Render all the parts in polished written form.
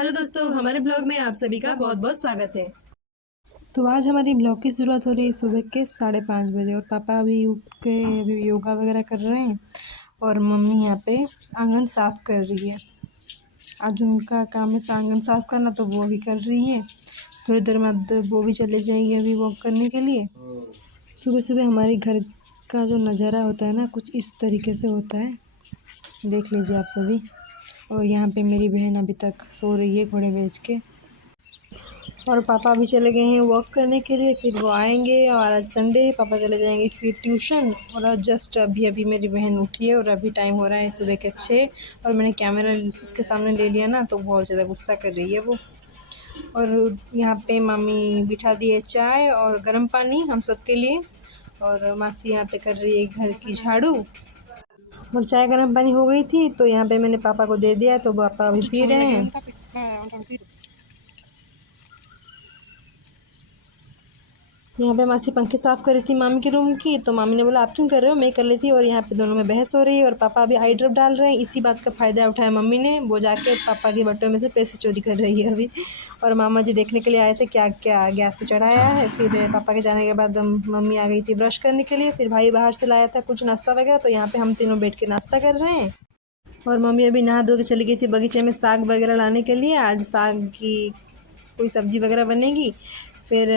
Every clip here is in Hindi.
हेलो दोस्तों, हमारे ब्लॉग में आप सभी का बहुत बहुत स्वागत है। तो आज हमारी ब्लॉग की शुरुआत हो रही है सुबह के 5:30 बजे और पापा अभी उठ के अभी योगा वगैरह कर रहे हैं और मम्मी यहाँ पे आंगन साफ़ कर रही है। आज उनका काम है आंगन साफ़ करना, तो वो भी कर रही है। थोड़ी देर बाद वो भी चले जाएंगे अभी वॉक करने के लिए। सुबह सुबह हमारे घर का जो नज़ारा होता है ना, कुछ इस तरीके से होता है, देख लीजिए आप सभी। और यहाँ पे मेरी बहन अभी तक सो रही है घोड़े बेच के, और पापा भी चले गए हैं वॉक करने के लिए। फिर वो आएंगे और आज संडे पापा चले जाएंगे फिर ट्यूशन। और आज जस्ट अभी मेरी बहन उठी है और अभी टाइम हो रहा है सुबह के 6। और मैंने कैमरा उसके सामने ले लिया ना, तो बहुत ज़्यादा गुस्सा कर रही है वो। और यहाँ पे मम्मी बिठा दी है चाय और गर्म पानी हम सब के लिए, और मासी यहाँ पे कर रही है घर की झाड़ू। और चाय गर्म पानी हो गई थी तो यहाँ पे मैंने पापा को दे दिया, तो पापा अभी पी रहे हैं। यहाँ पे मासी पंखे साफ़ कर रही थी मामी के रूम की, तो मामी ने बोला आप क्यों कर रहे हो, मैं कर लेती थी। और यहाँ पे दोनों में बहस हो रही है और पापा अभी आई ड्रॉप डाल रहे हैं। इसी बात का फ़ायदा उठाया मम्मी ने, वो जाके पापा के बटुए में से पैसे चोरी कर रही है अभी। और मामा जी देखने के लिए आए थे क्या क्या गैस पे चढ़ाया है। फिर पापा के जाने के बाद मम्मी आ गई थी ब्रश करने के लिए। फिर भाई बाहर से लाया था कुछ नाश्ता वगैरह, तो यहाँ पर हम तीनों बैठ के नाश्ता कर रहे हैं। और मम्मी अभी नहा धो के चली गई थी बगीचे में साग वगैरह लाने के लिए। आज साग की कोई सब्ज़ी वगैरह बनेगी। फिर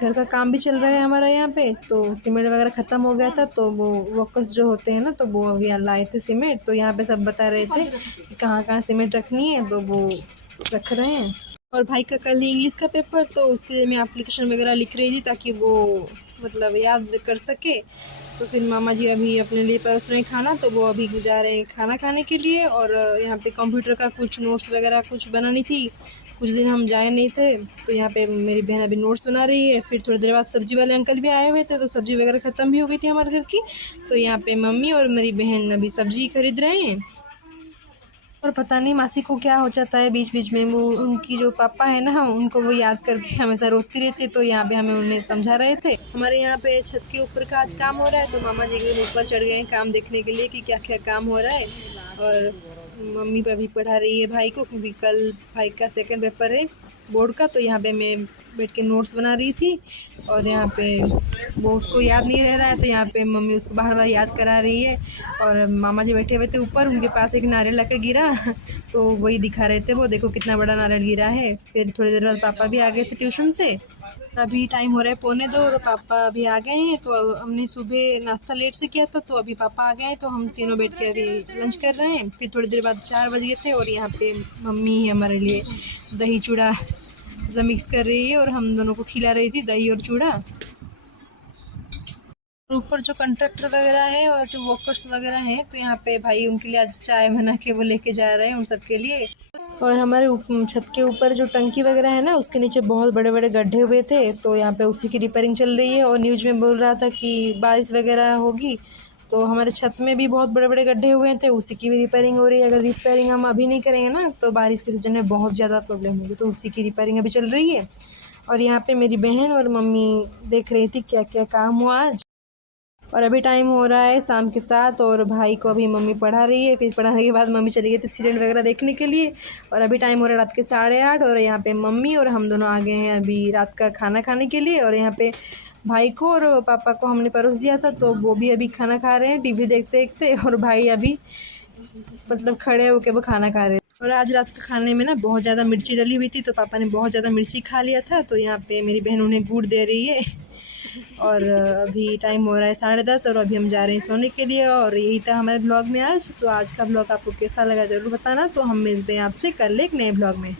घर का काम भी चल रहा है हमारा यहाँ पे, तो सीमेंट वगैरह ख़त्म हो गया था, तो वो वर्कर्स जो होते हैं ना, तो वो अभी लाए थे सीमेंट। तो यहाँ पे सब बता रहे थे कि कहाँ कहाँ सीमेंट रखनी है, तो वो रख रहे हैं। और भाई का कल इंग्लिश का पेपर, तो उसके लिए मैं एप्लीकेशन वगैरह लिख रही थी ताकि वो मतलब याद कर सके। तो फिर मामा जी अभी अपने लिए परोस रहे हैं खाना, तो वो अभी जा रहे हैं खाना खाने के लिए। और यहाँ पे कंप्यूटर का कुछ नोट्स वगैरह कुछ बनानी थी, कुछ दिन हम जाए नहीं थे, तो यहाँ पे मेरी बहन अभी नोट्स बना रही है। फिर थोड़ी देर बाद सब्ज़ी वाले अंकल भी आए हुए थे, तो सब्ज़ी वगैरह ख़त्म भी हो गई थी हमारे घर की। तो यहाँ पे मम्मी और मेरी बहन अभी सब्ज़ी खरीद रहे हैं। और पता नहीं मासी को क्या हो जाता है बीच बीच में, वो उनकी जो पापा है ना, उनको वो याद करके हमेशा रोती रहती है। तो यहाँ पे हमें उन्हें समझा रहे थे। हमारे यहाँ पे छत के ऊपर का आज काम हो रहा है, तो मामा जी के ऊपर चढ़ गए हैं काम देखने के लिए कि क्या क्या काम हो रहा है। और मम्मी पे अभी पढ़ा रही है भाई को, क्योंकि कल भाई का सेकंड पेपर है बोर्ड का। तो यहाँ पे मैं बैठ के नोट्स बना रही थी, और यहाँ पे वो उसको याद नहीं रह रहा है, तो यहाँ पे मम्मी उसको बार बार याद करा रही है। और मामा जी बैठे हुए थे ऊपर, उनके पास एक नारियल लगा गिरा तो वही दिखा रहे थे, वो देखो कितना बड़ा नारियल गिरा है। फिर थोड़ी देर बाद पापा भी आ गए थे ट्यूशन से। अभी टाइम हो रहा है 1:45 और पापा अभी आ गए हैं। तो हमने सुबह नाश्ता लेट से किया था, तो अभी पापा आ गए हैं, तो हम तीनों बैठ के अभी लंच कर रहे हैं। फिर थोड़ी देर बाद 4 बज गए थे, और यहाँ पे मम्मी हमारे लिए दही चूड़ा मतलब मिक्स कर रही है, और हम दोनों को खिला रही थी दही और चूड़ा। ऊपर जो कंट्रैक्टर वगैरह है और जो वर्कर्स वगैरह हैं, तो यहाँ पे भाई उनके लिए आज चाय बना के वो लेके जा रहे हैं उन सब के लिए। और हमारे छत के ऊपर जो टंकी वगैरह है ना, उसके नीचे बहुत बड़े बड़े गड्ढे हुए थे, तो यहाँ पे उसी की रिपेयरिंग चल रही है। और न्यूज़ में बोल रहा था कि बारिश वगैरह होगी, तो हमारे छत में भी बहुत बड़े बड़े गड्ढे हुए थे, उसी की भी रिपेयरिंग हो रही है। अगर रिपेयरिंग हम अभी नहीं करेंगे ना, तो बारिश के सीजन में बहुत ज़्यादा प्रॉब्लम होगी, तो उसी की रिपेयरिंग अभी चल रही है। और यहाँ पे मेरी बहन और मम्मी देख रही थी क्या क्या काम हुआ आज। और अभी टाइम हो रहा है शाम के 7, और भाई को अभी मम्मी पढ़ा रही है। फिर पढ़ाने के बाद मम्मी चली गई थी सीरियल वगैरह देखने के लिए। और अभी टाइम हो रहा है रात के 8:30, और यहाँ पे मम्मी और हम दोनों आ गए हैं अभी रात का खाना खाने के लिए। और यहाँ पे भाई को और पापा को हमने परोस दिया था, तो वो भी अभी खाना खा रहे हैं टीवी देखते देखते। और भाई अभी मतलब खड़े होके वो खाना खा रहे हैं। और आज रात के खाने में ना बहुत ज़्यादा मिर्ची डली हुई थी, तो पापा ने बहुत ज़्यादा मिर्ची खा लिया था। तो यहाँ पे मेरी बहन उन्हें गुड़ दे रही है। और अभी टाइम हो रहा है 10:30, और अभी हम जा रहे हैं सोने के लिए। और यही था हमारे ब्लॉग में आज। तो आज का ब्लॉग आपको कैसा लगा ज़रूर बताना। तो हम मिलते हैं आपसे कल एक नए ब्लॉग में।